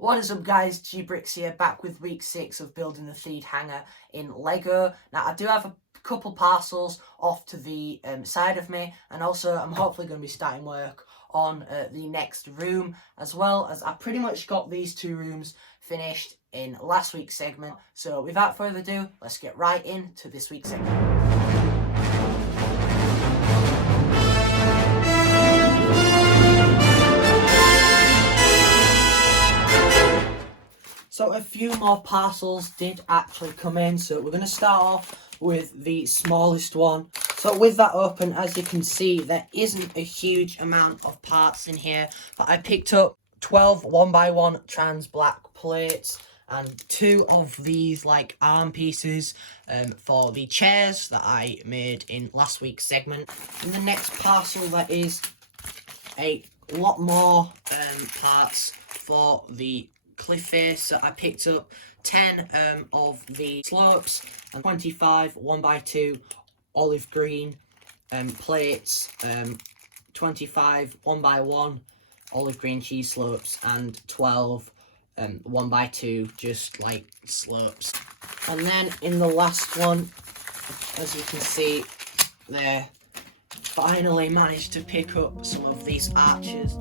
What is up guys, G-Bricks here, back with week 6 of building the theed hangar in Lego. Now I do have a couple parcels off to the side of me, and also I'm hopefully going to be starting work on the next room, as well as I pretty much got these two rooms finished in last week's segment. So without further ado, let's get right into this week's segment. So a few more parcels did actually come in, so we're going to start off with the smallest one. So with that open, as you can see, there isn't a huge amount of parts in here, but I picked up 12 1x1 trans black plates and 2 of these like arm pieces for the chairs that I made in last week's segment. In the next parcel, there is a lot more parts for the cliff face. So I picked up 10 of the slopes and 25 1x2 olive green plates, 25 1x1 olive green cheese slopes, and 12 1x2 just like slopes. And then in the last one, as you can see there, finally managed to pick up some of these arches.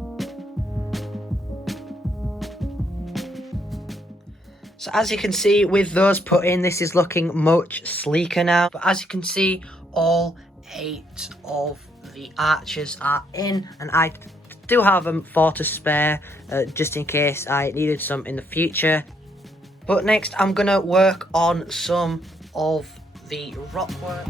So as you can see, with those put in, this is looking much sleeker now. But as you can see, all 8 of the arches are in, and I do have them 4 to spare, just in case I needed some in the future. But next, I'm gonna work on some of the rock work.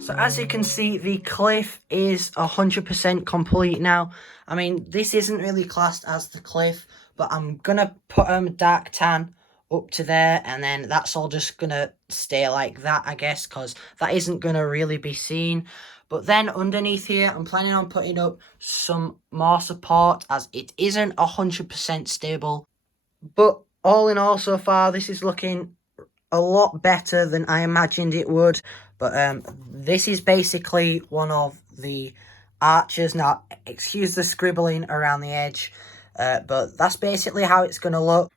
So as you can see, the cliff is 100% complete now. I mean, this isn't really classed as the cliff, but I'm gonna put dark tan up to there, and then that's all just gonna stay like that, I guess, because that isn't gonna really be seen. But then underneath here, I'm planning on putting up some more support, as it isn't 100% stable. But all in all, so far, this is looking a lot better than I imagined it would. But this is basically one of the arches. Now, excuse the scribbling around the edge, but that's basically how it's going to look.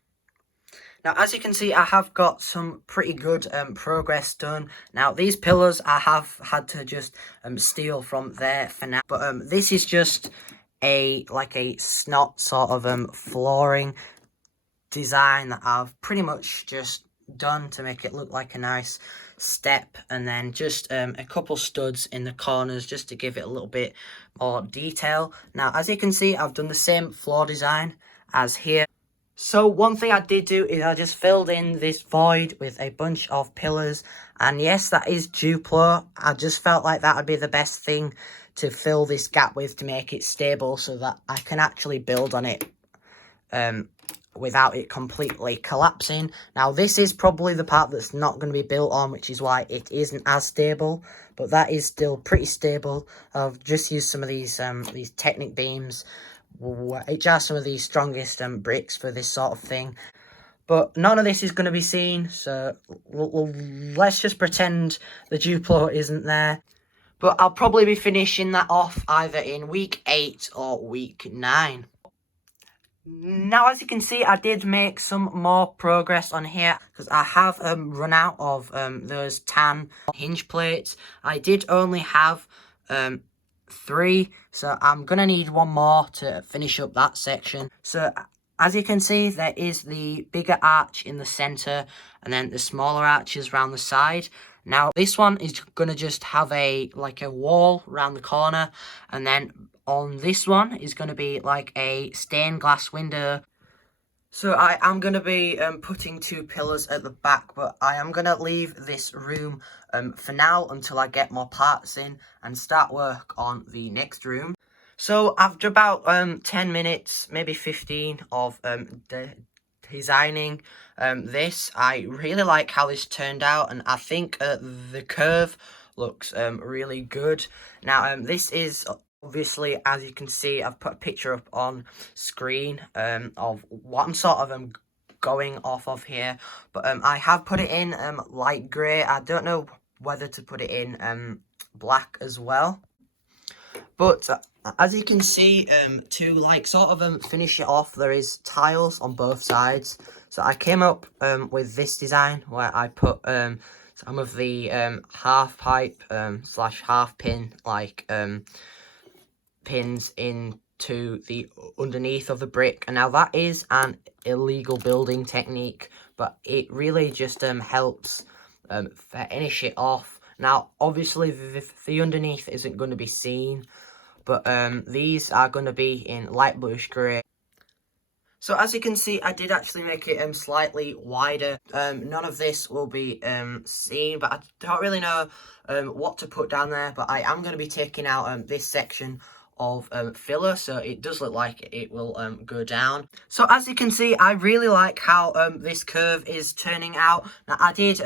Now, as you can see, I have got some pretty good progress done. Now, these pillars I have had to just steal from there for now. But this is just a snot sort of flooring design that I've pretty much just done to make it look like a nice step, and then just a couple studs in the corners just to give it a little bit more detail. Now, as you can see, I've done the same floor design as here. So one thing I did do is I just filled in this void with a bunch of pillars, and yes, that is Duplo. I just felt like that would be the best thing to fill this gap with to make it stable, so that I can actually build on it without it completely collapsing. Now, this is probably the part that's not going to be built on, which is why it isn't as stable, but that is still pretty stable. I've just used some of these Technic beams, which are some of the strongest bricks for this sort of thing. But none of this is going to be seen, so let's just pretend the Duplo isn't there. But I'll probably be finishing that off either in week 8 or week 9. Now, as you can see, I did make some more progress on here, because I have run out of those tan hinge plates. I did only have 3, so I'm going to need 1 more to finish up that section. So, as you can see, there is the bigger arch in the centre, and then the smaller arches around the side. Now, this one is going to just have a wall around the corner, and then on this one is going to be like a stained glass window. So I am going to be putting 2 pillars at the back, but I am going to leave this room for now until I get more parts in and start work on the next room. So after about 10 minutes, maybe 15 of designing this, I really like how this turned out, and I think the curve looks really good. Now, this is obviously, as you can see, I've put a picture up on screen of what I'm sort of going off of here. But I have put it in light grey. I don't know whether to put it in black as well. But as you can see, to like sort of finish it off, there is tiles on both sides. So I came up with this design where I put some of the half pipe slash half pin like pins into the underneath of the brick. And now that is an illegal building technique, but it really just helps finish it off. Now, obviously, the underneath isn't going to be seen, but these are going to be in light bluish grey. So as you can see, I did actually make it slightly wider. None of this will be seen, but I don't really know what to put down there. But I am going to be taking out this section of filler, so it does look like it will go down. So as you can see, I really like how this curve is turning out. Now I did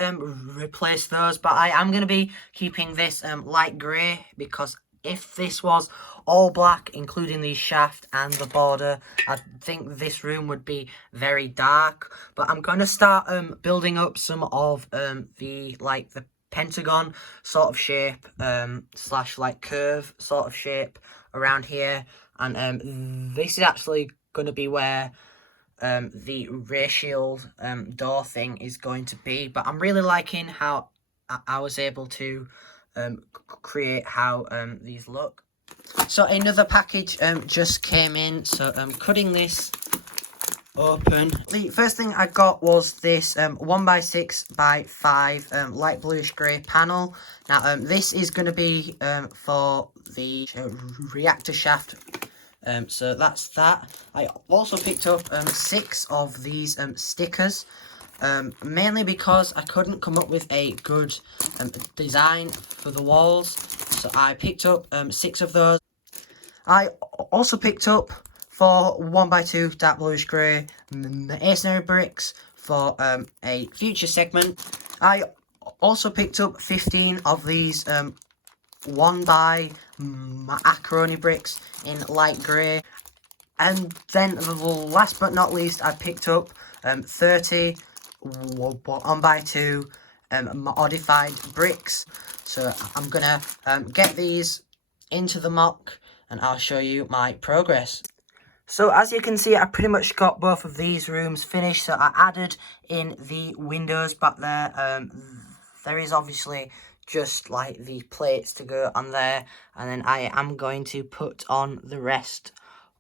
replace those, but I am going to be keeping this light grey, because if this was all black, including the shaft and the border, I think this room would be very dark. But I'm going to start building up some of the pentagon sort of shape slash like curve sort of shape around here. And this is actually going to be where the ray shield door thing is going to be. But I'm really liking how I was able to create how these look. So another package just came in, so I'm cutting this open. The first thing I got was this 1x6x5 light bluish grey panel. Now this is going to be for the reactor shaft. So that's that. I also picked up 6 of these stickers. Mainly because I couldn't come up with a good design for the walls, so I picked up 6 of those. I also picked up 4 1x2 dark bluish grey masonry bricks for a future segment. I also picked up 15 of these 1x macaroni bricks in light grey. And then last but not least, I picked up 30 1x2 modified bricks. So I'm gonna get these into the mock and I'll show you my progress. So as you can see, I pretty much got both of these rooms finished. So I added in the windows back there. There is obviously just like the plates to go on there, and then I am going to put on the rest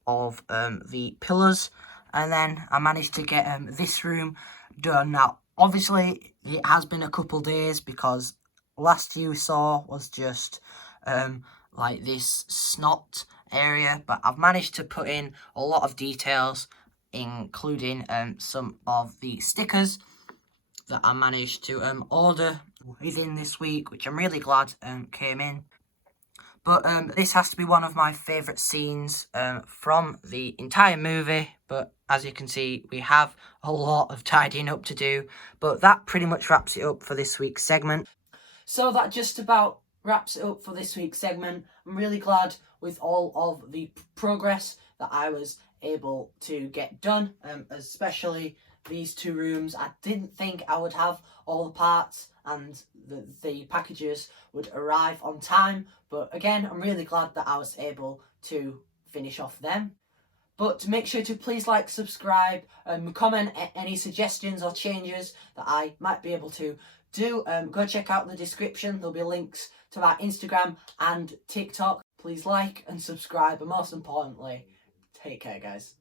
of the pillars, and then I managed to get this room done. Now obviously it has been a couple days, because last you saw was just like this snot area, but I've managed to put in a lot of details, including some of the stickers that I managed to order within this week, which I'm really glad came in. But this has to be one of my favourite scenes from the entire movie. But as you can see, we have a lot of tidying up to do. But that pretty much wraps it up for this week's segment. So that just about wraps it up for this week's segment. I'm really glad with all of the progress that I was able to get done, especially these 2 rooms. I didn't think I would have all the parts and the packages would arrive on time, but again, I'm really glad that I was able to finish off them. But make sure to please like, subscribe, comment any suggestions or changes that I might be able to do. Go check out the description, there'll be links to my Instagram and TikTok. Please like and subscribe, and most importantly, take care, guys.